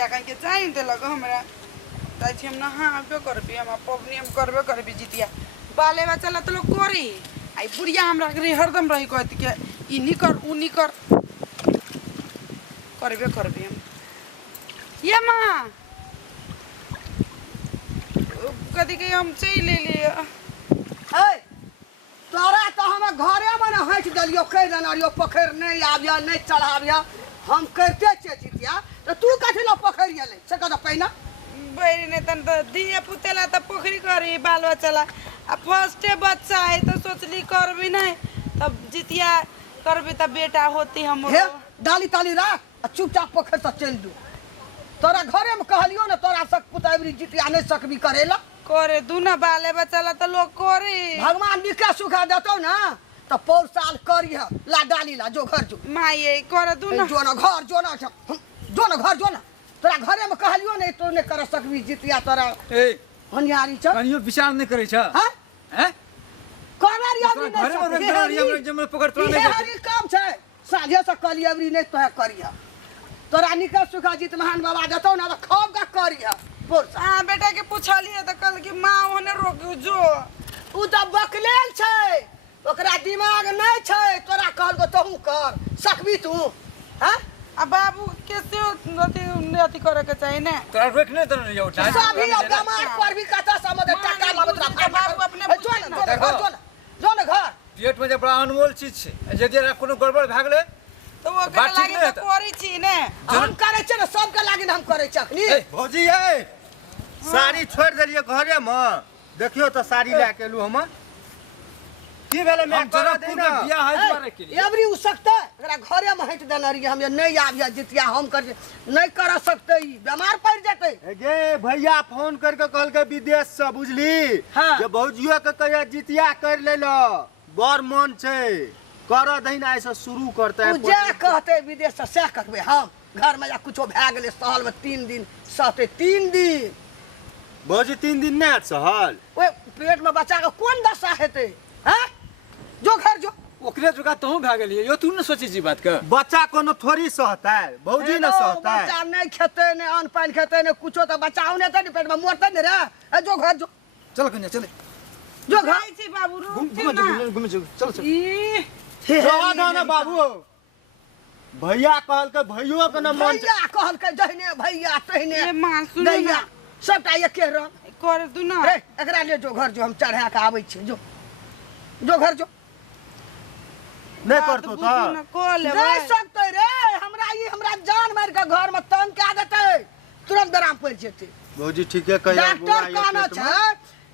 जितिया कहीं के जाई दे लग हमरा ताकि हम नहाबे करबी हम पबनी हम करबे करबी जितिया बाले बच्चा ला तो लोग करी आई बुढ़िया हमरा के हरदम रही कहती के ई नी कर उ नी कर करबे करबी हम ये मां कदी के हम चले ले ए तोरा तो हम घरे में न हट दलियो कह दनरियो पोखर नहीं आबिया नहीं चढ़ाबिया हम करते छे जितिया तो तू कथि लो पोखरिया ले से कदा पहिना बैरी ने तन दिए पुतेला त पोखरी करी बाल बच्चा आ फर्स्टे बच्चा है तो सोचली करबी नहीं तब जितिया करबी त बेटा होती हम हे डाली ताली राख आ चुपचाप पोखर से चल दू तोरा घरे में कहलियो न तोरा सक पुतैबरी जितिया नहीं सकबी करेला करे दू ना बाले बच्चा ला त लोग करे भगवान निके सुखा देतो ना तो पौर साल करिह ला डाली ला जो घर जो माये करे दू ना जो ना घर जो ना घर जो ना तोरा घरे में कहलियो नहीं तो नहीं कर सकबी जितिया तोरा ए हनियारी छ कनियो विचार नहीं करे छ हां हैं कोनारी अबरी नहीं घरे में रखदारी हम जम पकड़ तो नहीं हरी काम छै साझे से कली अबरी नहीं तो करिया तोरा निके सुखा जित महान बाबा देतो ना तो खूब का करिया बोल हां बेटा के पूछलिए त कल की मां ओने रोक जो उ त बकलेल छै ओकरा दिमाग नहीं छै तोरा कहल को तहू कर सकबी तू हां आ बाबू कैसे अति करे के चाहिए ने तोरा रोक नहीं दन रहियो टाइम सभी गमार पर भी कथा समझ टका लागत रहा बाबू अपने जो न घर पेट में जे बड़ा अनमोल चीज छै यदि कोनो गड़बड़ भ गेलै तो वो के लागे त कोरी छी ने हम करे छ न सब के लागे हम करे छ अखनी भौजी ए साड़ी छोड़ देलिए घरे में देखियो तो साड़ी लेके एलू हम की भेले मैं जरा कर पूरा बियाह है करे के लिए एवरी उ सकता एकरा घरे में हट देना रही हम नहीं आबिया जितिया हम कर नहीं कर सकते ई बीमार पड़ जते गे भैया फोन करके कहल के विदेश से बुझली हाँ। जे भौजियो के कहिया जितिया कर लेलो बड़ मन छै कर दहिन ऐसे शुरू करते उ जे कहते विदेश से से करबे हम घर में या कुछो भए गेले साल में 3 दिन सहते 3 दिन भौजी 3 दिन नहीं सहल ओए पेट में बच्चा के कोन दशा हेते हैं जो घर जो ओकरे जुगा तहु भ गेलिए यो तू न सोची जी बात का बच्चा कोनो थोड़ी सहता है भौजी न सहता है बच्चा नहीं खेते ने अन्न पानी खेते ने कुछो तो बचाओ ने तो पेट में मरते ने रे ए जो घर जो चल कन्या चल जो घर जाई छी बाबू घूम चल चल ई जवा दो ना बाबू भैया कहल के भैयो के न मन भैया कहल के जहने भैया तहने ये मां सुन भैया सबटा ये कह रहा कर दू ना रे एकरा ले जो घर जो हम चढ़ा के आबै छी जो घर जो नहीं करतो तो ना को ले नहीं सकते रे हमरा जान मार के घर में तंग क्या देते तुरंत दराम पड़ जेते भौजी ठीके कहिया डॉक्टर कहना छै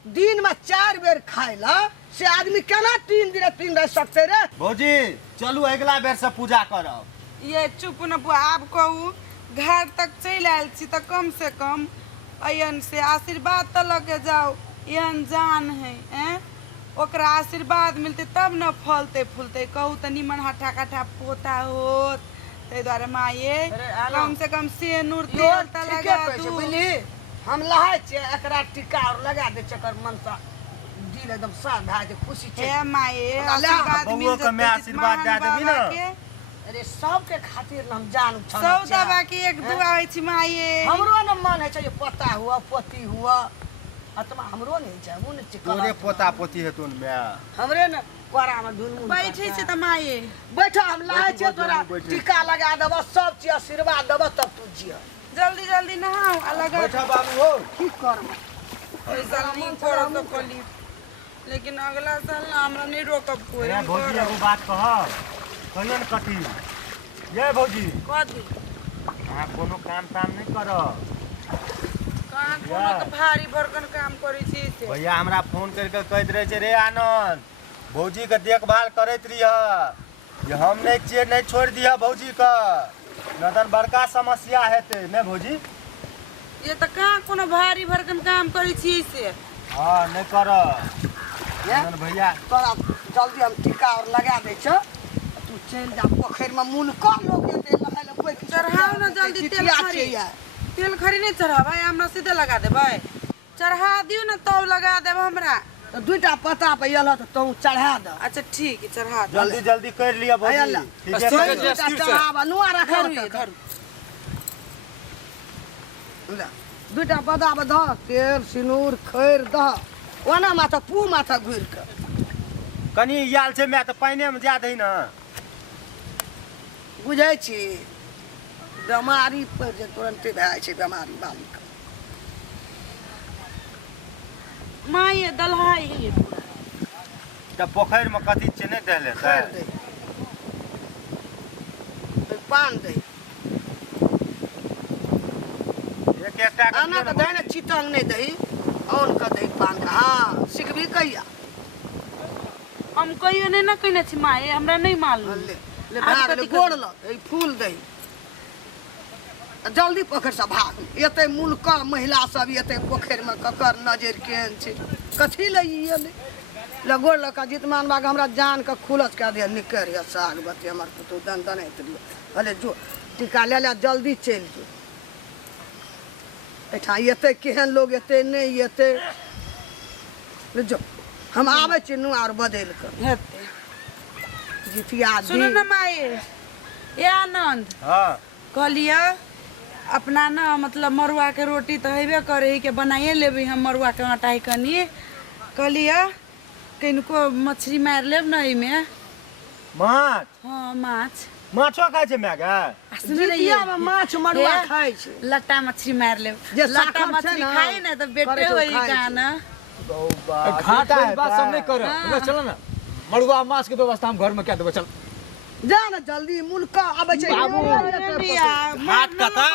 दिन में 4 बेर खाइला से आदमी केना 3 दिन 3 रह सकते रे भौजी चलू अगला बेर से पूजा करब ये चुप न आब कहू घर तक चल आयल छी त कम से कम अयन से आशीर्वाद त लगे जाओ यहन जान है ओकरा आशीर्वाद मिलते तब न फलते फूलते कहू त निमन हठा कठा पोता होत ते द्वारे माये कम से कम से नूर तेल त लगा दू बुझली हम लहाय छे एकरा टीका और लगा दे चकर मनसा दिल एकदम साफ भए जे खुशी छे हे माये अल्लाह, आशीर्वाद मिल बबुओ के मैं आशीर्वाद दे देबी ना। अरे सबके खातिर न हम जान छन सौदा की एक दुआ होइ छी माये हमरो न मन है जे पता हुआ पोती हुआ आत्मा हमरो नहीं छै वो न तोरे चिकन पोता पोती हेतुन मैं हमरे न कोरा में धुन बैठे छै त माये बैठा हम लहाय छे बैठू, तोरा बैठू। टीका लगा देबो सब चीज आशीर्वाद देबो तब तू जिया जल्दी जल्दी नहाओ अलग बैठा बाबू हो की करब पैसा नहीं करो तो कली लेकिन अगला साल ना हमरा नहीं रोकब कोई अरे भौजी एगो बात कह कहियो न कथी ये भौजी कथी हां कोनो काम ताम नहीं कर कहाँ कोनो तो भारी भरकन काम करै छी से भैया हमरा फोन करके कहत रहे छै रे आनंद भौजी के देखभाल करत रहिए जे हम नहीं छोड़ दिया भौजी का नदन बड़का समस्या हेते ने भौजी ये तो कहाँ कोनो भारी भरकन काम करै छी से हां नहीं कर ये भैया तोरा जल्दी हम टीका और लगा दे छ तू चल जा पोखर में मुन कर लोग एते लहाय ले कोई चढ़ाओ ना जल्दी तेल खरी तेल खरी नहीं चढ़ाबा हमरा सीधे लगा देबै चढ़ा दियो ना तब लगा देब हमरा तो दुईटा पता पे एल तो तू चढ़ा दे अच्छा ठीक है चढ़ा दे जल्दी जल्दी कर लिया भौजी अल्लाह। ठीक ठीक है, है जय श्री कृष्ण। चढ़ावा नुआ रखा धरू ये धरू ले दूटा बदाम दह तेल सिनूर खैर दह ओना माथा पू माथा घुरि कऽ कनी याल छै मैं तऽ पानिमे जा दही न बुझै छी बेमारी पड़ि जाइ तुरन्ते भए जाइ छै बेमारी बालीके माँ ये दलहाई है तऽ पोखरिमे कथी छै नहि देले खैर दै पान दै एक एकटा के आना दियौ तऽ ने दै ने चितंग नहि दही औन कऽ दही पान के हाँ सिखबी कहिया हम कहियो नहीं ना कहने छी माँ ये हमरा नहीं मालूम ले ले आज भाग ले कथी गोड़ करबै? ल दही फूल दही आ जल्दी पोखरि से भाग एते मुल्का महिला सब एते पोखरि में ककर नजर केहन छै कथी ले ई एलै ले गोड़ लऽ कऽ जितमान बाग हमरा जान के खुलस कऽ दिया निकर या साग बत्ती हमर पुतौ दन दनैत रहियो अले जो टीका ले ले जल्दी चलि जो एठा एते केहन लोग एते नहीं एते ले जो हम आबै छी नुआर बदल कऽ हेते जितिया सुनो दी ना माँ ये आनंद हाँ कहलिए अपना ना मतलब मरुआ के रोटी तो हेबे करे ही के बनाइए लेबे हम मरुआ के आटा ही कनी कहलिए किनको मछली मार लेब ना एमे माछ हाँ माछ माछो खाइ छै मैं गे जितिया में माछ मरुआ खाइ छै लट्टा मछली मार लेब जे लट्टा शाखा छै मछली ना, खाई ना तो बेटे करे छै, होई खाइ छै। का ना घाट वाली बात सब नहीं कर हाँ। चलो ना मड़ुआ माछ के व्यवस्था हम घर में क्या देबो चल जा ने जल्दी मुल्का आबै छै बाबू हाट कथा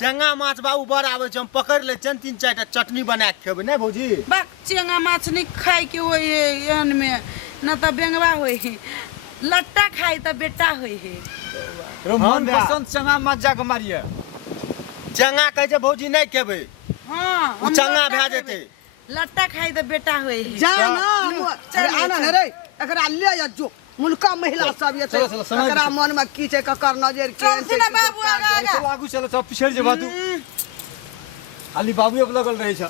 चेंगा माछ बाबू बड़ आबै छै हम पकड़ि लै छियनि 3-4 टा चटनी बना के खेबै नहि भौजी बाक चेंगा माछ नहीं खाई के होई है एहन में ना तो बेंगवा होई है लट्टा खाई तो बेटा होई है रो मन पसंद चंगा माछ जाके मारिए चेंगा कहै छै भौजी नहि खेबै हाँ ओ हम चंगा लट्टा भए खेबै। जेतै लट्टा खाई तो बेटा होई है जा ना चल, आना चल। रे एकरा ले जा जो मुल्का महिला सब ये चलो, चलो, समय एकरा मन में की छै ककर नजर केहन चल छै ना बाबू आगा आगा चलो आगू चलो सब पिछड़ जेबा तू खाली बाबूए पे लगल रही छ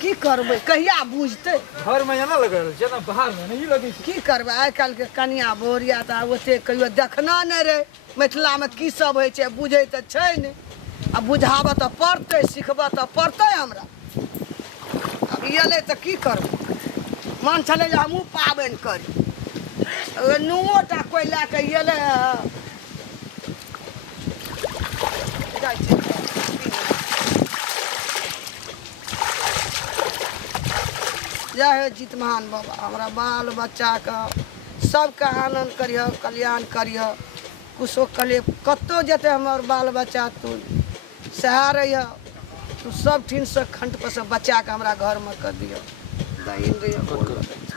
की करबै कहिया बुझतै घर में ना लगल छै ना बाहर में नहीं लगी छै की करबै आइ काल्हि के कनिया बोरिया तऽ ओते कहियो देखना नहि रे मिथिला में की सब होइ छै बुझै तऽ छै ने आ बुझाबऽ तऽ पड़तै सिखबऽ तऽ पड़तै हमरा अब एलै तऽ की करबै मन छलै जे हमहूँ पाबनि करी नुओ टा कोइ लए कऽ एलै जाइ छी जय हे जितमान बाबा हमरा बाल बच्चाके सबके आनन्द करिह कल्याण करिह कुछो कले कतौ जेतै हमर बाल बच्चा तू सएह रहिह तू सब ठिन से खंड पर से बचा के हमरा घर में कर दिह दही रहिह